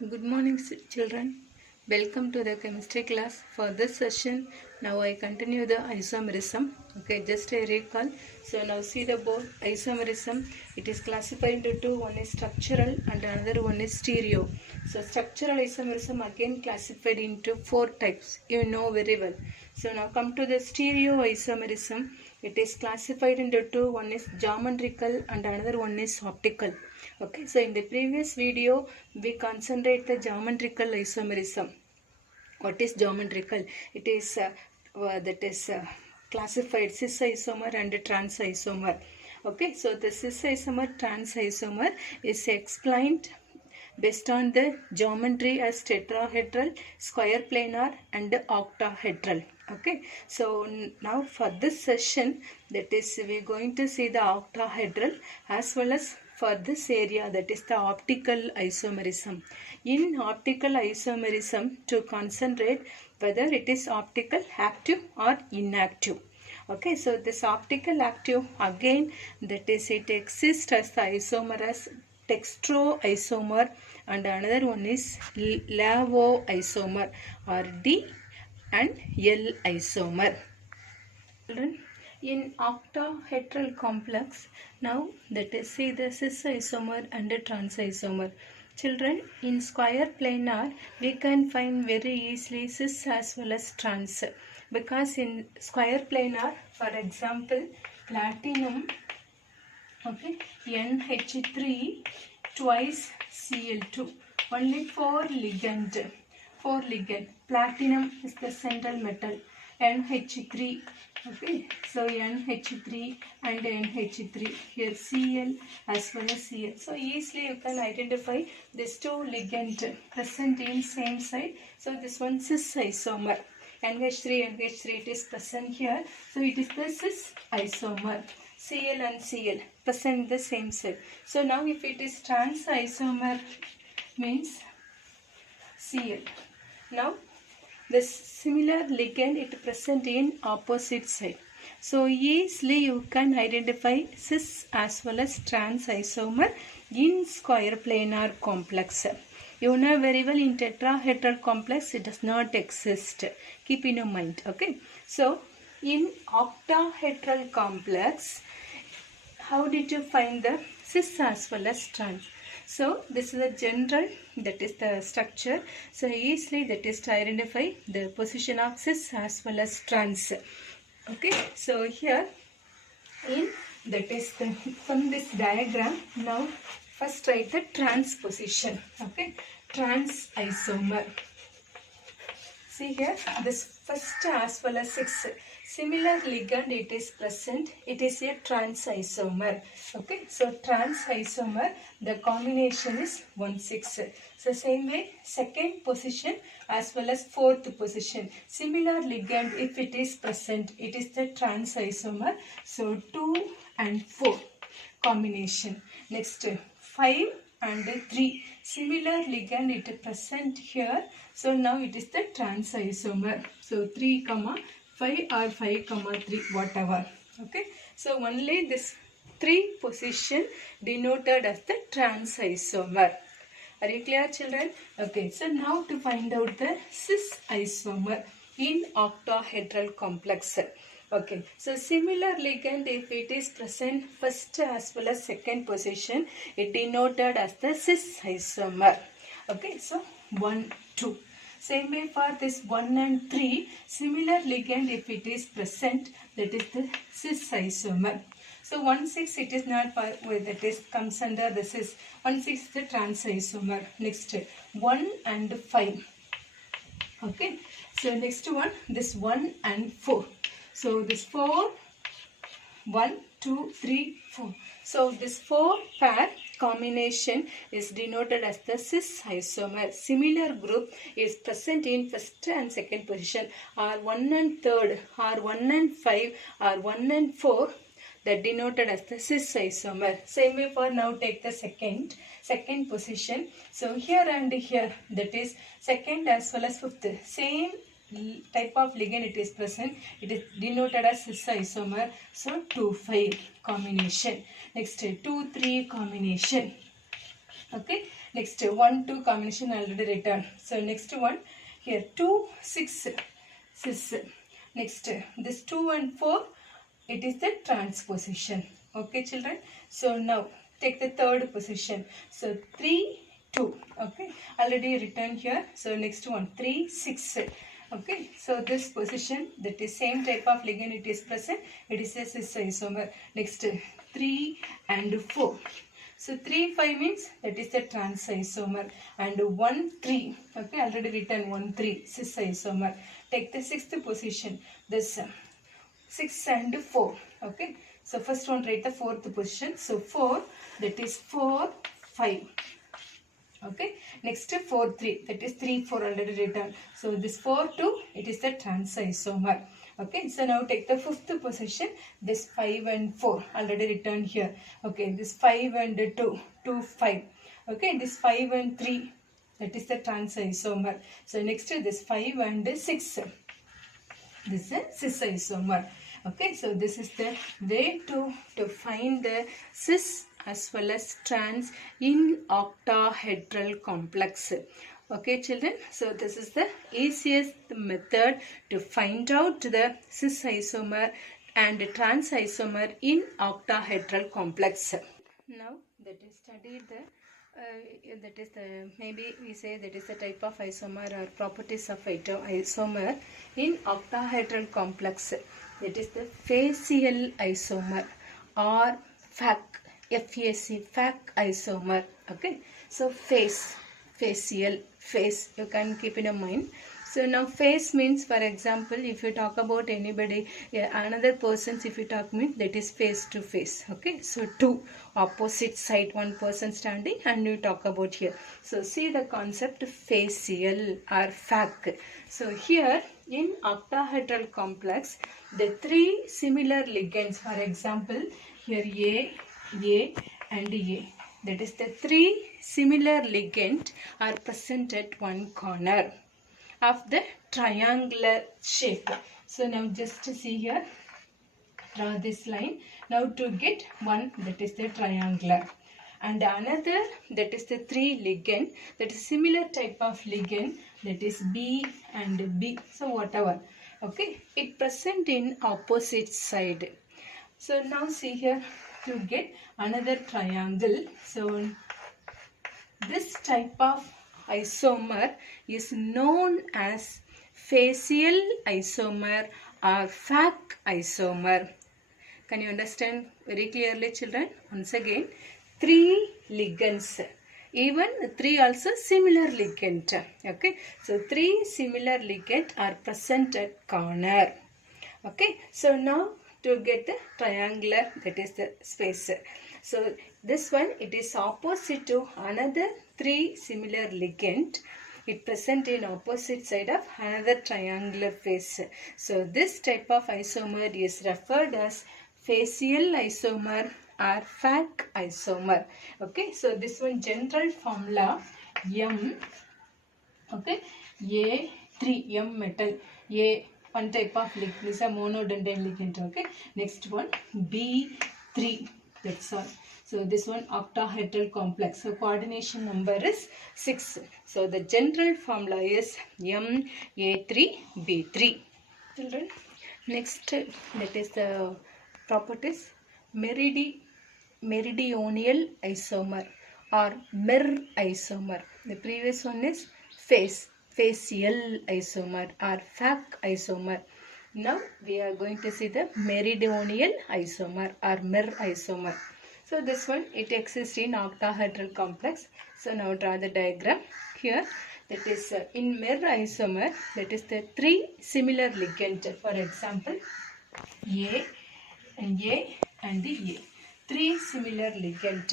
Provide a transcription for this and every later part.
Good morning, children. Welcome to the chemistry class. For this session, now I continue the isomerism. Okay, just a recall. So now see the board. Isomerism. It is classified into two. One is structural and another one is stereo. So structural isomerism again classified into four types. You know very well. So now come to the stereo isomerism. It is classified into two. One is geometrical and another one is optical. Okay, so in the previous video, we concentrate the geometrical isomerism. What is geometrical? It is classified cis isomer and trans isomer. Okay, so the cis isomer, trans isomer is explained based on the geometry as tetrahedral, square planar and octahedral. Okay, so now for this session, that is we are going to see the octahedral as well as for this area, that is the optical isomerism. In optical isomerism, to concentrate whether it is optical active or inactive. Okay, so this optical active again, that is it exists as the isomer as dextroisomer and another one is lavoisomer or D and L isomer. Children, in octahedral complex, now that is see the cis isomer and the trans isomer. Children, in square planar, we can find very easily cis as well as trans, because in square planar, for example, platinum, okay, NH3 twice Cl2, only 4 ligand. Platinum is the central metal, NH3. Okay, so NH3 and NH3, here Cl as well as Cl. So easily you can identify these two ligand present in same side. So this one cis isomer. NH3, it is present here. So it is the cis isomer. Cl and Cl present the same side. So now if it is trans isomer means Cl. Now this similar ligand it present in opposite side. So easily you can identify cis as well as trans isomer in square planar complex. You know very well in tetrahedral complex it does not exist. Keep in your mind. Okay. So in octahedral complex, how did you find the cis as well as trans? So this is the general, that is the structure. So easily that is to identify the position of cis as well as trans. Okay. So here in that is the, from this diagram, now first write the trans position. Okay. Trans isomer. See here, this first as well as 6 similar ligand it is present. It is a trans isomer. Okay, so trans isomer, the combination is 1,6. So same way, second position as well as fourth position. Similar ligand if it is present, it is the trans isomer. So 2 and 4 combination. Next 5 and 3 similar ligand it is present here. So now it is the trans isomer. So 3, 5 or 5, 3 whatever. Okay. So only this 3 position denoted as the trans isomer. Are you clear, children? Okay. So now to find out the cis isomer in octahedral complex. Okay, so similar ligand if it is present first as well as second position, it denoted as the cis isomer. Okay, so 1, 2. Same way for this 1 and 3, similar ligand if it is present, that is the cis isomer. So 1,6 it is not for, that is comes under the cis. 1,6 is the trans isomer. Next 1 and 5. Okay, so next one, this 1 and 4. So this 4, 1, 2, 3, 4. So this 4 pair combination is denoted as the cis isomer. Similar group is present in first and second position, or 1 and 3rd, or 1 and 5, or 1 and 4. That denoted as the cis isomer. Same way for now take the second position. So here and here, that is second as well as fifth. Same type of ligand it is present. It is denoted as cis isomer. So 2, 5 combination. Next 2, 3 combination. Okay. Next 1 2 combination already written. So next one here 2 6 cis. Next this 2 and 4, it is the transposition. Okay children. So now take the third position. So 3 2. Okay, already written here. So next one 3 6. Okay, so this position, that is same type of ligand it is present, it is a cis isomer. Next 3 and 4. So 3 5 means that is the trans isomer, and 1 3. Okay, already written 1 3 cis isomer. Take the sixth position. This 6 and 4. Okay, so first one write the fourth position. So 4, that is 4 5. Okay, next 4 3, that is 3 4 already written. So this 4 2, it is the trans isomer. Okay, so now take the fifth position. This 5 and 4 already written here. Okay, this 5 and 2 2 5. Okay, this 5 and 3, that is the trans isomer. So next this 5 and 6, this is cis isomer. Okay, so this is the way to find the cis as well as trans in octahedral complex. Okay children, so this is the easiest method to find out the cis isomer and trans isomer in octahedral complex. Now that is studied the that is the, maybe we say that is the type of isomer or properties of isomer in octahedral complex. That is the facial isomer or FAC, FAC isomer. Okay, so facial, face, you can keep in your mind. So now face means, for example, if you talk about anybody, another persons, if you talk means that is face to face. Okay, so two opposite side, one person standing and you talk about here. So see the concept facial or FAC. So here in octahedral complex, the three similar ligands, for example, here A and A. That is the three similar ligands are present at one corner of the triangular shape. So now just see here, draw this line. Now to get one, that is the triangular, and another, that is the three ligand, that is similar type of ligand, that is B and B. So whatever. Okay, it present in opposite side. So now see here, to get another triangle. So this type of isomer is known as facial isomer or FAC isomer. Can you understand very clearly children? Once again, three ligands. Even three also similar ligand. Okay, so three similar ligands are present at corner. Okay, so now to get the triangular, that is the space. So this one, it is opposite to another three similar ligand. It present in opposite side of another triangular face. So this type of isomer is referred as facial isomer or FAC isomer. Okay, so this one general formula M. Okay, A3, M metal, A one type of ligand is a monodentate ligand. Okay, next one B3, that's all. So this one octahedral complex. So coordination number is 6. So the general formula is Ma3B3. Children, next that is the properties meridional isomer or MER isomer. The previous one is facial isomer or FAC isomer. Now we are going to see the meridional isomer or MER isomer. So this one, it exists in octahedral complex. So now draw the diagram here. That is in MER isomer, that is the three similar ligand. For example, A and A and A. Three similar ligand.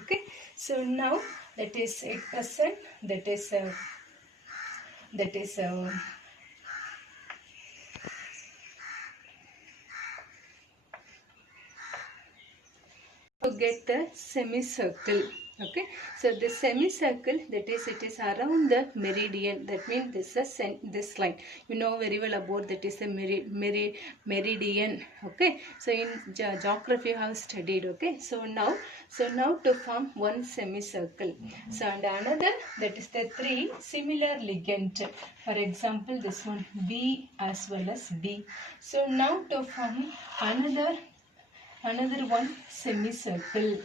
Okay. So now that is it present. That is to get the semicircle. Okay, so the semicircle, that is, it is around the meridian. That means this is this line. You know very well about that is the meridian. Okay, so in geography you have studied. Okay, so now to form one semicircle, so and another, that is the three similar ligand. For example, this one B as well as B. So now to form another one semicircle.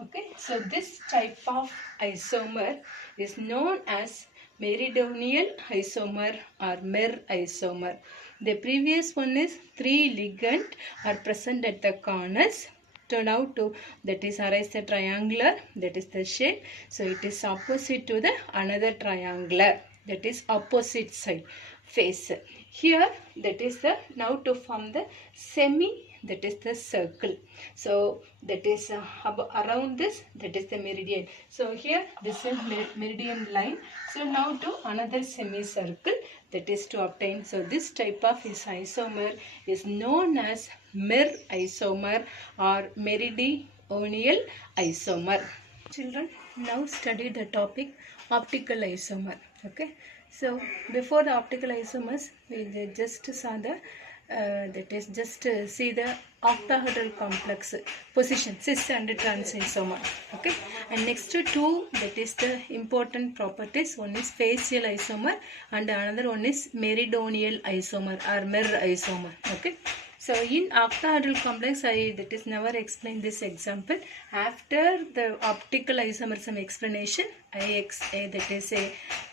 Okay, so this type of isomer is known as meridional isomer or mer isomer. The previous one is three ligand are present at the corners. Turn out to, that is, arise the triangular, that is the shape. So it is opposite to the another triangular, that is opposite side face. Here, that is the, now to form the semi, that is the circle. So that is around this, that is the meridian. So here this is meridian line. So now to another semicircle, that is to obtain. So this type of isomer is known as mer isomer or meridional isomer. Children, now study the topic optical isomer. Okay, so before the optical isomers, we just saw the that is just see the octahedral complex position, cis and trans isomer. Okay, and next to two, that is the important properties. One is facial isomer and another one is meridional isomer or mer isomer. Okay, so in octahedral complex, I that is never explained this example. After the optical isomerism explanation, I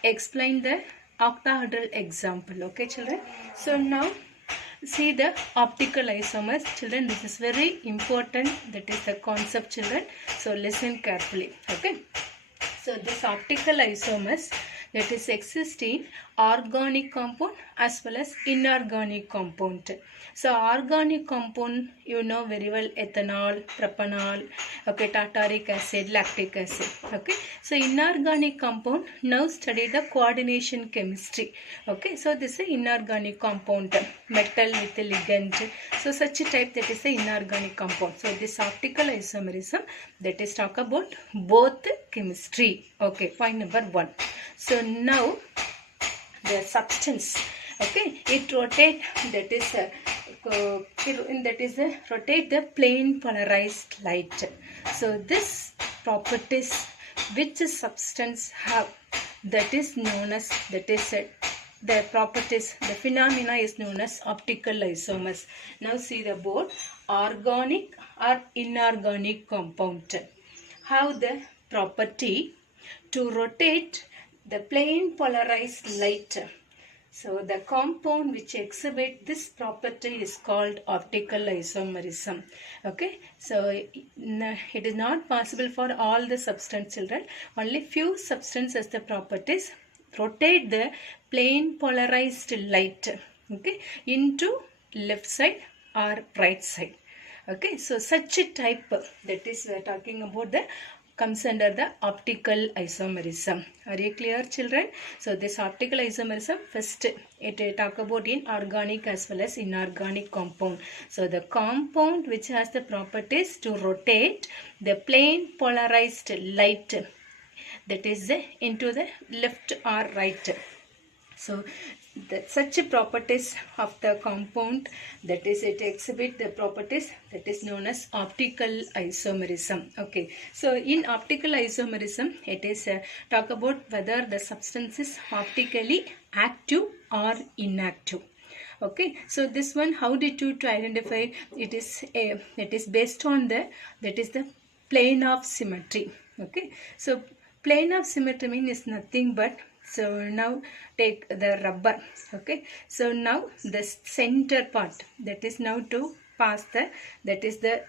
explain the octahedral example. Okay, children. So now see the optical isomers. Children, this is very important. That is the concept, children. So listen carefully. Okay. So this optical isomers, that is exist in organic compound as well as inorganic compound. So organic compound, you know very well, ethanol, propanol, okay, tartaric acid, lactic acid. Okay, so inorganic compound, now study the coordination chemistry. Okay, so this is inorganic compound, metal with ligand. So such a type, that is the inorganic compound. So this optical isomerism, that is talk about both chemistry. Okay, point number 1. So now the substance, okay, it rotate, that is rotate the plane polarized light. So this properties which substance have, that is known as, that is the properties, the phenomena is known as optical isomers. Now see the board, organic or inorganic compound have the property to rotate the plane polarized light. So the compound which exhibit this property is called optical isomerism. Okay, so it is not possible for all the substance, children. Only few substance has the properties rotate the plane polarized light, okay, into left side or right side. Okay, so such a type, that is we are talking about the comes under the optical isomerism. Are you clear, children? So this optical isomerism, first it talk about in organic as well as inorganic compound. So the compound which has the properties to rotate the plane polarized light, that is into the left or right. So such properties of the compound, that is it exhibit the properties that is known as optical isomerism. Okay, so in optical isomerism, it is talk about whether the substance is optically active or inactive. Okay, so this one, how did you to identify? It is based on the, that is the plane of symmetry. Okay, so plane of symmetry mean is nothing but, so now take the rubber. Okay, so now the center part, that is now to pass the, that is the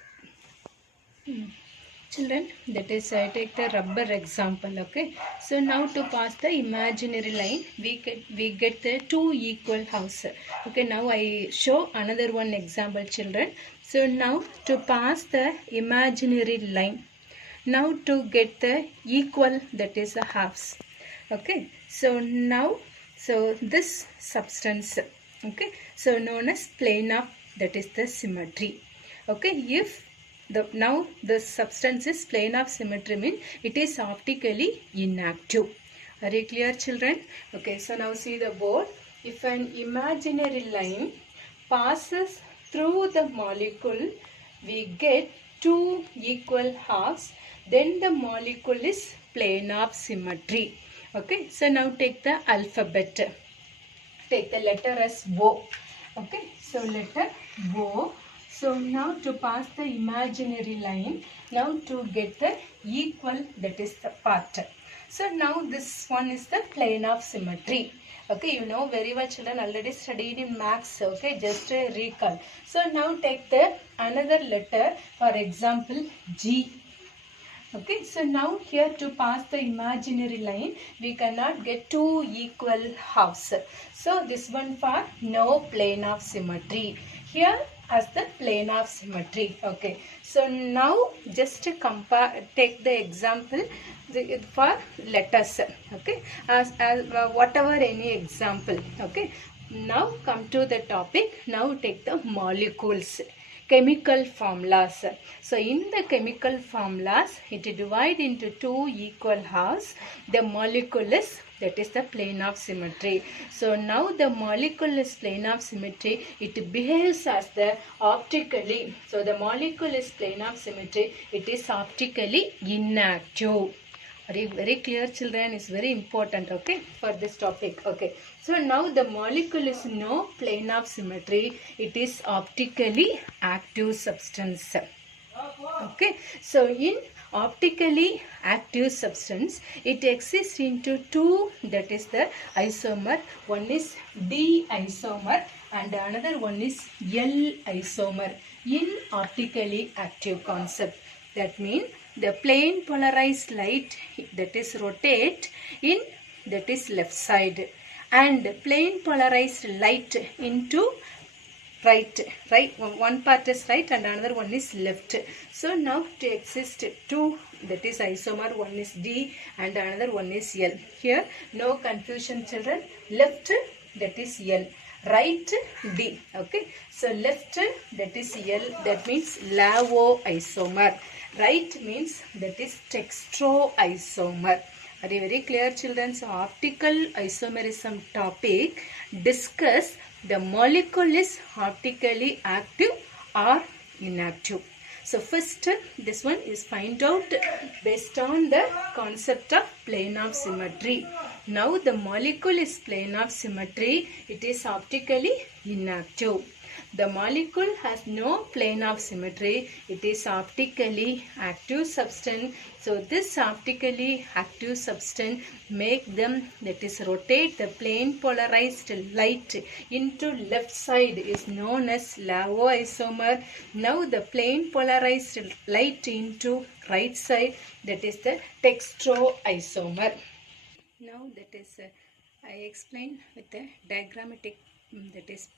children, that is take the rubber example. Okay, so now to pass the imaginary line, we get the two equal halves. Okay, now I show another one example, children. So now to pass the imaginary line, now to get the equal, that is the halves. Okay, so now, so this substance, okay, so known as plane of, that is the symmetry. Okay, if Now the substance is plane of symmetry means it is optically inactive. Are you clear, children? Okay, so now see the board. If an imaginary line passes through the molecule, we get two equal halves. Then the molecule is plane of symmetry. Okay, so now take the alphabet. Take the letter as O. Okay, so letter O. So now to pass the imaginary line, now to get the equal, that is the part. So now this one is the plane of symmetry. Okay, you know very well, children, already studied in maths. Okay, just recall. So now take the another letter, for example G. Okay, so now here to pass the imaginary line, we cannot get two equal halves. So this one for no plane of symmetry. Here as the plane of symmetry. Okay, so now just compare, take the example for letters. Okay, as whatever any example. Okay, now come to the topic. Now take the molecules. Chemical formulas. So in the chemical formulas, it is divided into two equal halves. The molecule is, that is the plane of symmetry. So now the molecule is plane of symmetry. It behaves as the optically. So the molecule is plane of symmetry. It is optically inactive. Very clear, children? Is very important, okay, for this topic. Okay, so now the molecule is no plane of symmetry. It is optically active substance. Okay, so in optically active substance, it exists into two, that is the isomer. One is D isomer and another one is L isomer in optically active concept. That means the plane polarized light, that is rotate in, that is left side, and plane polarized light into right. One part is right and another one is left. So now to exist two, that is isomer, one is D and another one is L. Here no confusion, children. Left, that is L. Right, D. Okay, so left, that is L, that means lavo isomer. Right means that is dextro isomer. Are you very clear, children? So optical isomerism topic discuss the molecule is optically active or inactive. So first this one is find out based on the concept of plane of symmetry. Now the molecule is plane of symmetry. It is optically inactive. The molecule has no plane of symmetry. It is optically active substance. So this optically active substance make them, that is rotate the plane polarized light into left side, is known as lavo isomer. Now the plane polarized light into right side, that is the dextro isomer. Now that is I explain with the diagrammatic, that is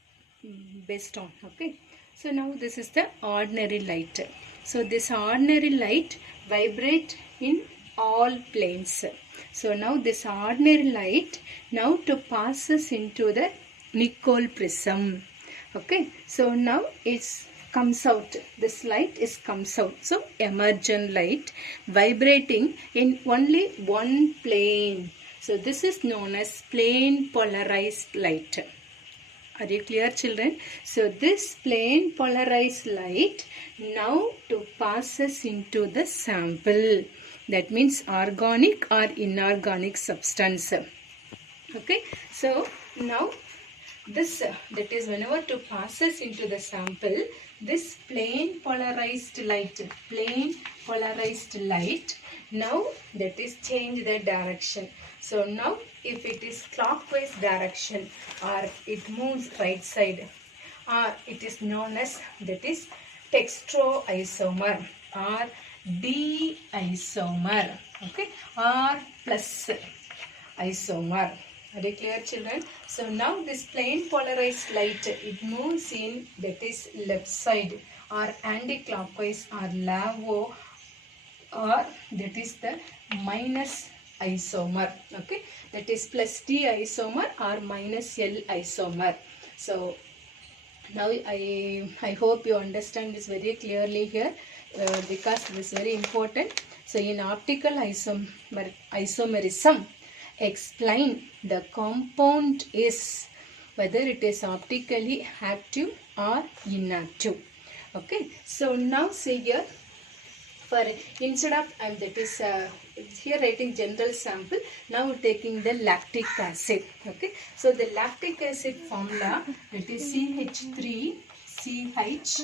based on. Okay, so now this is the ordinary light. So this ordinary light vibrate in all planes. So now this ordinary light now to passes into the Nicol prism. Okay, so now it's comes out, this light is comes out. So emergent light vibrating in only one plane. So this is known as plane polarized light. Are you clear, children? So this plane polarized light now to passes into the sample. That means organic or inorganic substance. Okay, so now this, that is whenever to passes into the sample, this plane polarized light now that is change the direction. So now if it is clockwise direction or it moves right side, or it is known as, that is dextro isomer or D isomer. Okay, or plus isomer. Are you clear, children? So now this plane polarized light, it moves in, that is left side or anti-clockwise or lavo, or that is the minus isomer. Okay, that is plus D isomer or minus L isomer. So now I hope you understand this very clearly here. because this is very important. So in optical isomerism, explain the compound is whether it is optically active or inactive. Okay, so now see here, for instead of that is here writing general sample, now taking the lactic acid. Okay, so the lactic acid formula, that is CH3 CH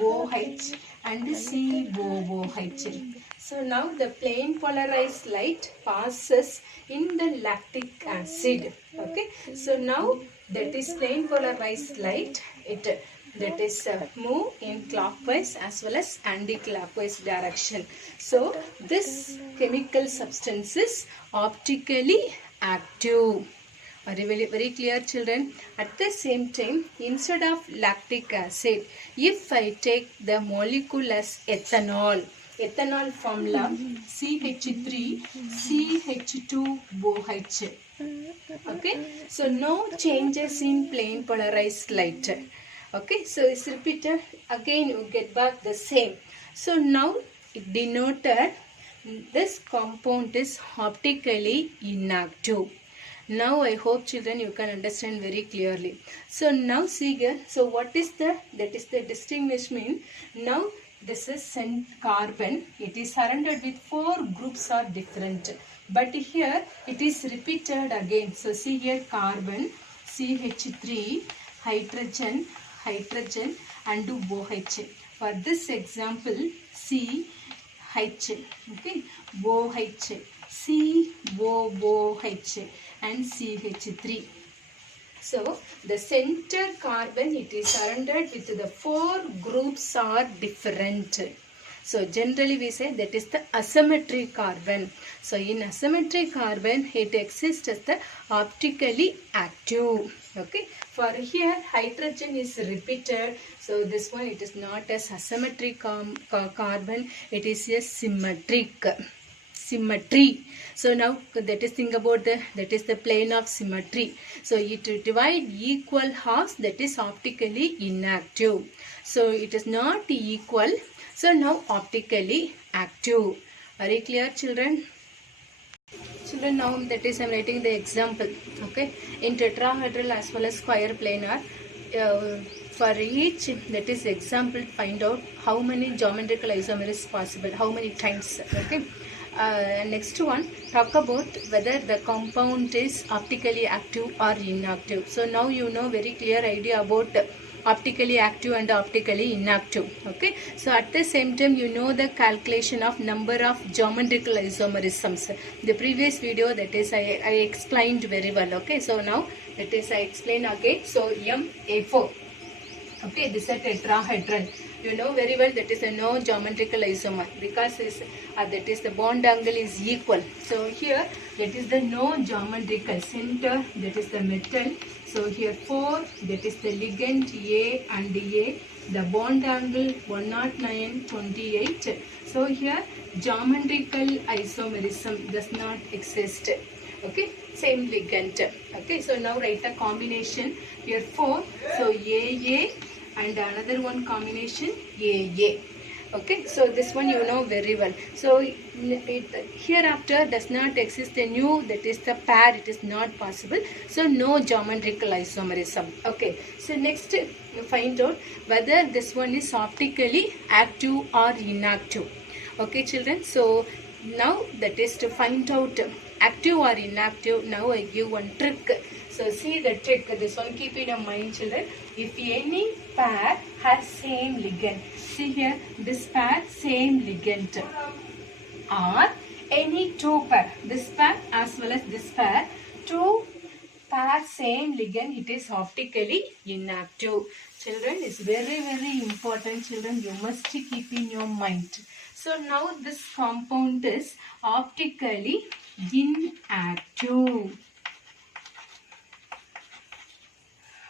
OH and COOH. So now the plain polarized light passes in the lactic acid. Okay, so now that is plain polarized light, it that is move in clockwise as well as anti-clockwise direction. So this chemical substance is optically active. Are you very clear, children? At the same time, instead of lactic acid, if I take the molecule as ethanol formula CH3 CH2OH. Okay, so no changes in plane polarized light. Okay, so it's repeated again, you get back the same. So now it denoted this compound is optically inactive. Now I hope, children, you can understand very clearly. So now see here, so what is the distinguishment? Now this is carbon, it is surrounded with 4 groups are different, but here it is repeated again. So see here, carbon, CH3, hydrogen and OH. For this example, CH, okay, OH, COOH and CH3. So the center carbon, it is surrounded with the 4 groups are different. So generally we say that is the asymmetric carbon. So in asymmetric carbon, it exists as the optically active. Okay, for here hydrogen is repeated. So this one, it is not as asymmetric carbon, it is a symmetry. So now that is think about that is the plane of symmetry. So it divide equal halves, that is optically inactive. So it is not equal. So now optically active. Are you clear, children? Children, now that is I am writing the example. Okay, in tetrahedral as well as square planar. For each, that is example, find out how many geometrical isomers is possible, how many times. Okay. Next one, talk about whether the compound is optically active or inactive. So now you know very clear idea about optically active and optically inactive. Okay, so at the same time you know the calculation of number of geometrical isomerisms. The previous video, that is I explained very well. Okay, so now that is I explain again. So MA4. Okay, this is a tetrahedron. You know very well that is a no geometrical isomer, because that is the bond angle is equal. So here that is the no geometrical center, that is the metal. So here 4, that is the ligand A and A. The bond angle 109.28. So here geometrical isomerism does not exist. Okay, same ligand. Okay, so now write the combination. Here 4, so AA and another one combination AA. Okay, so this one you know very well. So hereafter does not exist a new, that is the pair, it is not possible. So no geometrical isomerism. Okay, so next you find out whether this one is optically active or inactive. Okay, children, so now that is to find out active or inactive. Now I give one trick. So see the trick, this one keep in your mind, children. If any pair has same ligand, see here, this pair same ligand, or any 2 pair, this pair as well as this pair, 2 pair same ligand, it is optically inactive. Children, it's very important, children, you must keep in your mind. So now this compound is optically inactive.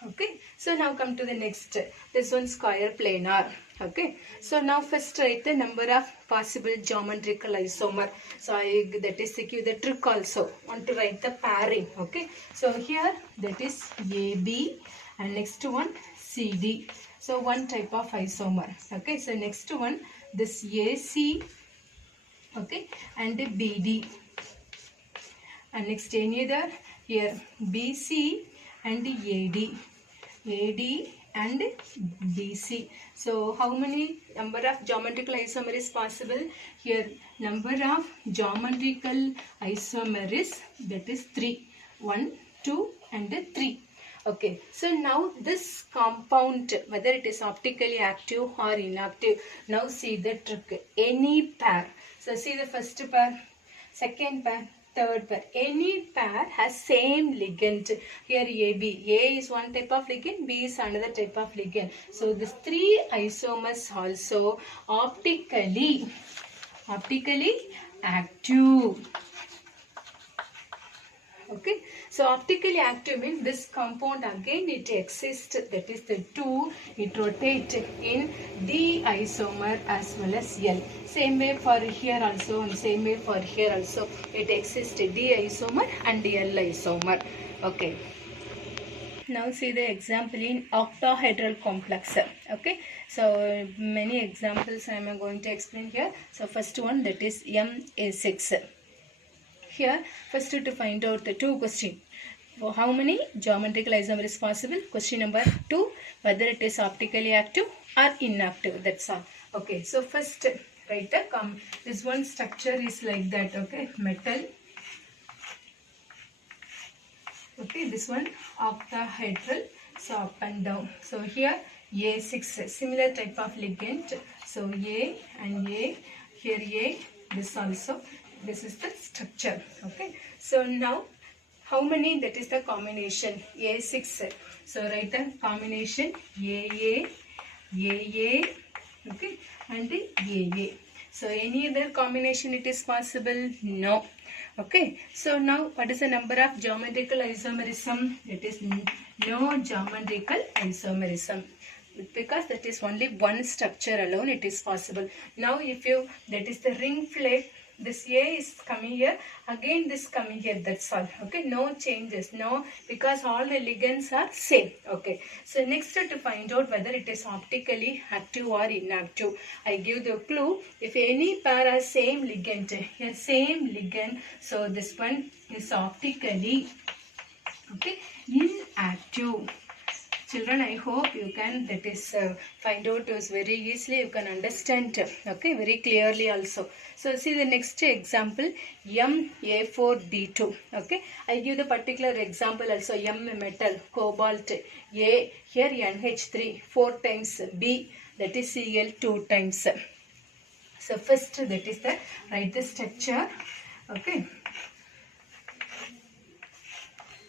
Okay, so now come to the next. This one square planar. Okay, so now first write the number of possible geometrical isomer. So that is give the trick also. Want to write the pairing. Okay, so here that is AB and next one CD. So one type of isomer. Okay, so next one this AC, okay, and BD. And next any other here BC and AD and BC. So how many number of geometrical isomer is possible? Here number of geometrical isomer is, that is 3. 1, 2 and 3. Okay, so now this compound, whether it is optically active or inactive, now see the trick. Any pair, so see the first pair, second pair, third pair, any pair has same ligand. Here AB, A is one type of ligand, B is another type of ligand. So these 3 isomers also optically active. Okay, so optically active means this compound again it exists, that is the 2, it rotates in D isomer as well as L. Same way for here also and same way for here also it exists D isomer and L isomer. Okay. Now see the example in octahedral complex. Okay, so many examples I am going to explain here. So first one, that is MA6. Here, first to find out the 2 questions. For how many geometrical isomer is possible? Question number 2, whether it is optically active or inactive. That's all. Okay, so first write this one structure is like that. Okay, metal. Okay, this one octahedral. So up and down. So here A6, similar type of ligand. So A and A. Here A. This also. This is the structure. Okay, so now how many, that is the combination A6. So write the combination AA, okay, and AA. So any other combination it is possible? No. Okay, so now what is the number of geometrical isomerism? It is no geometrical isomerism, because that is only one structure alone it is possible. Now if you, that is the ring flake, this A is coming here, again this coming here, that's all. Okay, no changes, no, because all the ligands are same. Okay, so next to find out whether it is optically active or inactive, I give the clue. If any pair has same ligand, here same ligand, so this one is optically, okay, inactive. Children, I hope you can, that is find out those very easily, you can understand, okay, very clearly also. So see the next example, MA4B2. Okay, I give the particular example also. M metal, cobalt, A, here NH3 4 times, B, that is Cl 2 times. So first that is the, write the structure. Okay,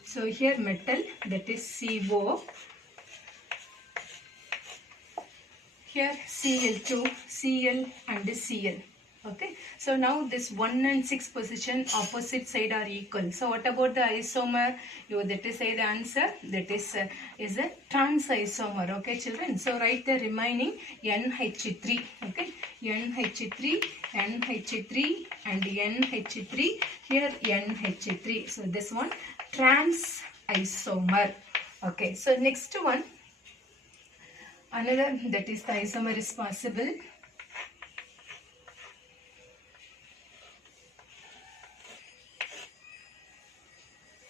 so here metal, that is CO. Here Cl2, Cl and Cl. Okay, so now this 1 and 6 position opposite side are equal. So what about the isomer? You that is say the answer, that is a trans isomer. Okay, children. So write the remaining NH3. Okay, NH3, NH3 and NH3. Here NH3. So this one trans isomer. Okay, so next one. Another, that is the isomer is possible.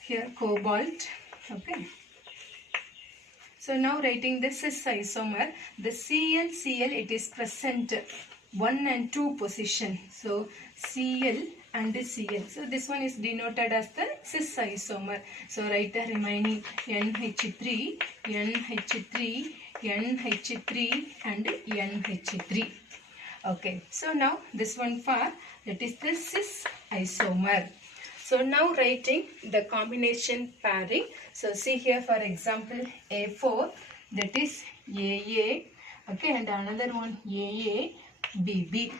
Here cobalt. Okay. So now writing this is isomer. The Cl it is present 1 and 2 position. So Cl and Cl. So this one is denoted as the cis isomer. So write the remaining NH3, NH3, NH3 and NH3. Okay, so now this one for, that is the cis isomer. So now writing the combination pairing. So see here for example A4, that is AA, okay, and another one AA, BB.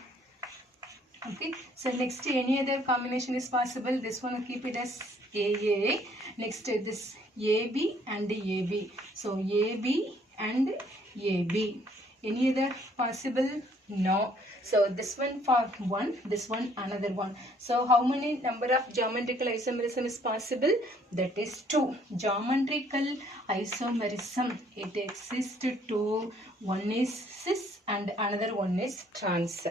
Okay, so next any other combination is possible. This one keep it as AA. Next this AB and AB. So AB and AB. Any other possible? No. So this one for one, this one another one. So how many number of geometrical isomerism is possible? That is 2. Geometrical isomerism, it exists 2. One is cis and another one is trans.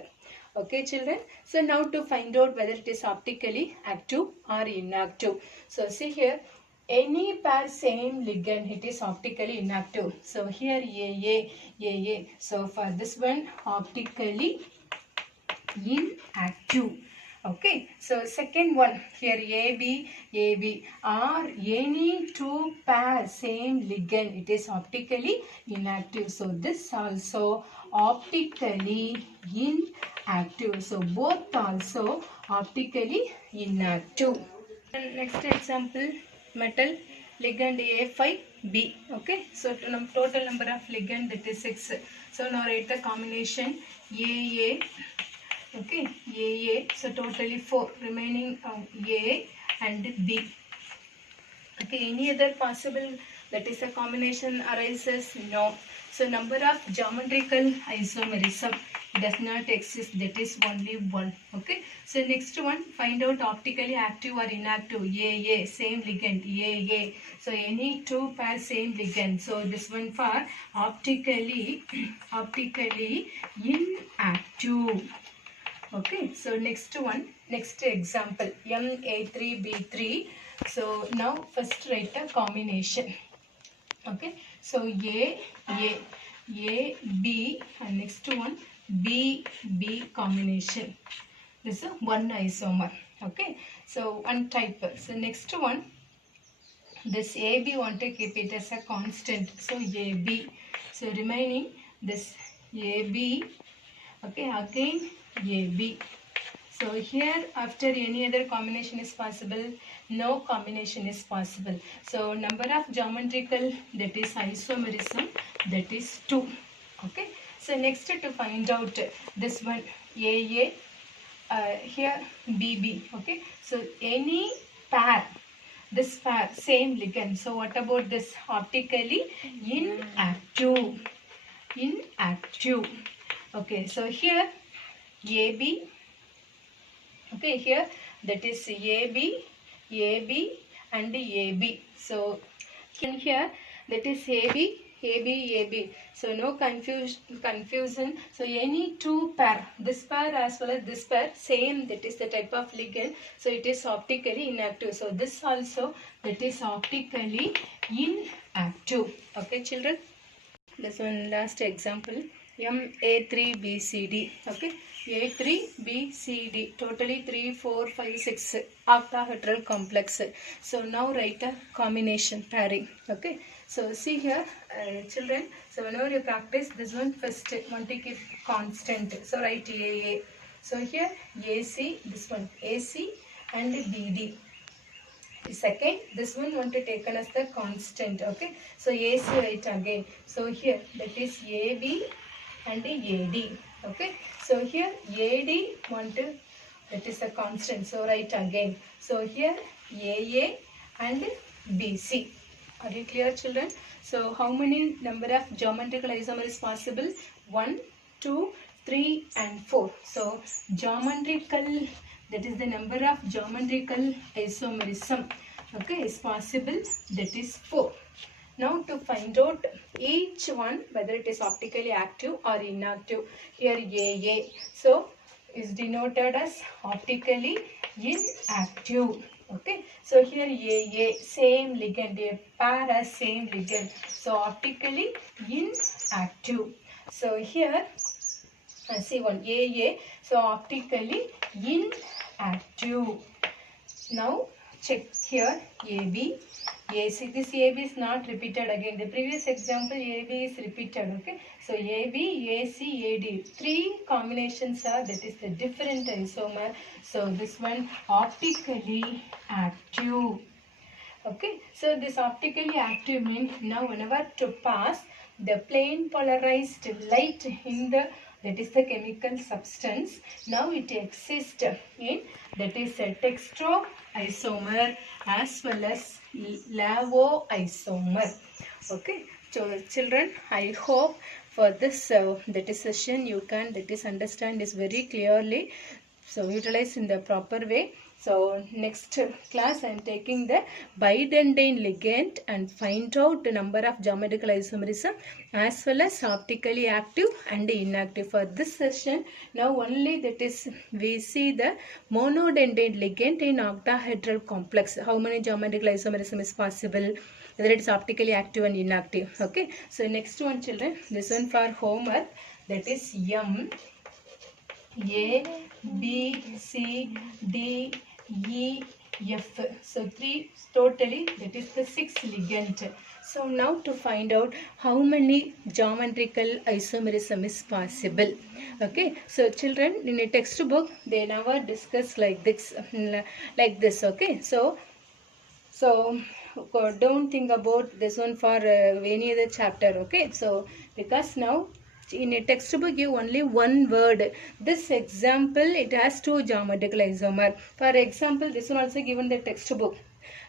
Okay children, so now to find out whether it is optically active or inactive. So see here, any pair same ligand, it is optically inactive. So here AA. So for this one, optically inactive. Okay, so second one here, AB or any two pair same ligand, it is optically inactive. So this also optically inactive. So both also optically inactive. And next example, metal ligand A5B. Okay, so total number of ligand, that is 6. So now write the combination AA. Okay, AA. So totally 4. Remaining A and B. Okay, any other possible, that is a combination arises? No. So number of geometrical isomerism does not exist, that is only 1. Okay, so next one, find out optically active or inactive. AA, same ligand, AA. So any two pair same ligand. So this one for optically inactive. Okay, so next one, next example, MA3B3. So now first write a combination. Okay, so A, B, and next one B combination. This is one isomer. Okay, so one type. So next one, this AB want to keep it as a constant. So AB. So remaining this AB. Okay, again AB. So here after any other combination is possible? No combination is possible. So number of geometrical, that is isomerism, that is 2. Okay. So next to find out this one AA, here BB. Okay. So any pair, this pair same ligand. So what about this optically inactive? Inactive. Okay. So here AB. Okay, here that is AB and AB. So here that is AB. So no confusion. So any two pair, this pair as well as this pair, same, that is the type of ligand. So it is optically inactive. So this also, that is optically inactive. Okay children. This one last example. A3BCD. Okay, A3BCD, totally 3, 4, 5, 6 octahedral complex. So now write a combination pairing. Okay, so see here children, so whenever you practice this one, first want to keep constant. So write AA. So here AC, this one AC and BD. Second, this one want to take as the constant. Okay, so AC write again. So here that is AB and AD. Okay, so here AD want to, that is a constant. So write again. So here AA and BC. Are you clear children? So how many number of geometrical isomer is possible? 1, 2, 3 and 4. So geometrical, that is the number of geometrical isomerism, okay, is possible, that is 4. Now to find out each one whether it is optically active or inactive. Here AA, so is denoted as optically inactive. Okay, so here AA, same ligand, a pair as same ligand, so optically inactive. So here see one AA, so optically inactive. Now check here AB. AC, this AB is not repeated again. The previous example AB is repeated. Okay, so AB, AC, AD, 3 combinations are, that is the different isomer. So this one optically active. Okay, so this optically active means now whenever to pass the plane polarized light in the, that is the chemical substance, now it exists in, that is a textro isomer as well as lavo isomer. Okay, so children, I hope for this that is session you can understand this very clearly, so utilize in the proper way. So next class I am taking the bidentate ligand and find out the number of geometrical isomerism as well as optically active and inactive. For this session now only that is we see the monodentate ligand in octahedral complex. How many geometrical isomerism is possible, whether it is optically active and inactive. Okay, so next one children, this one for homework, that is M, A, B, C, D, E, F. So 3 totally, that is the 6 ligand. So now to find out how many geometrical isomerism is possible. Okay, so children in a textbook they never discuss like this, okay. So don't think about this one for any other chapter. Okay, so because now in a textbook give only one word. This example it has 2 geometrical isomer. For example, this one also given the textbook.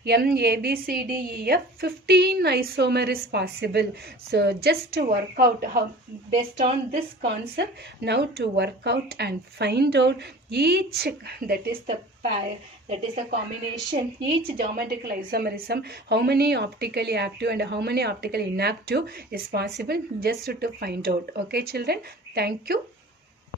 M, A, B, C, D, E, F, 15 isomer is possible. So just to work out how, based on this concept, now to work out and find out each, that is the combination, each geometrical isomerism, how many optically active and how many optically inactive is possible, just to find out. Okay children, thank you.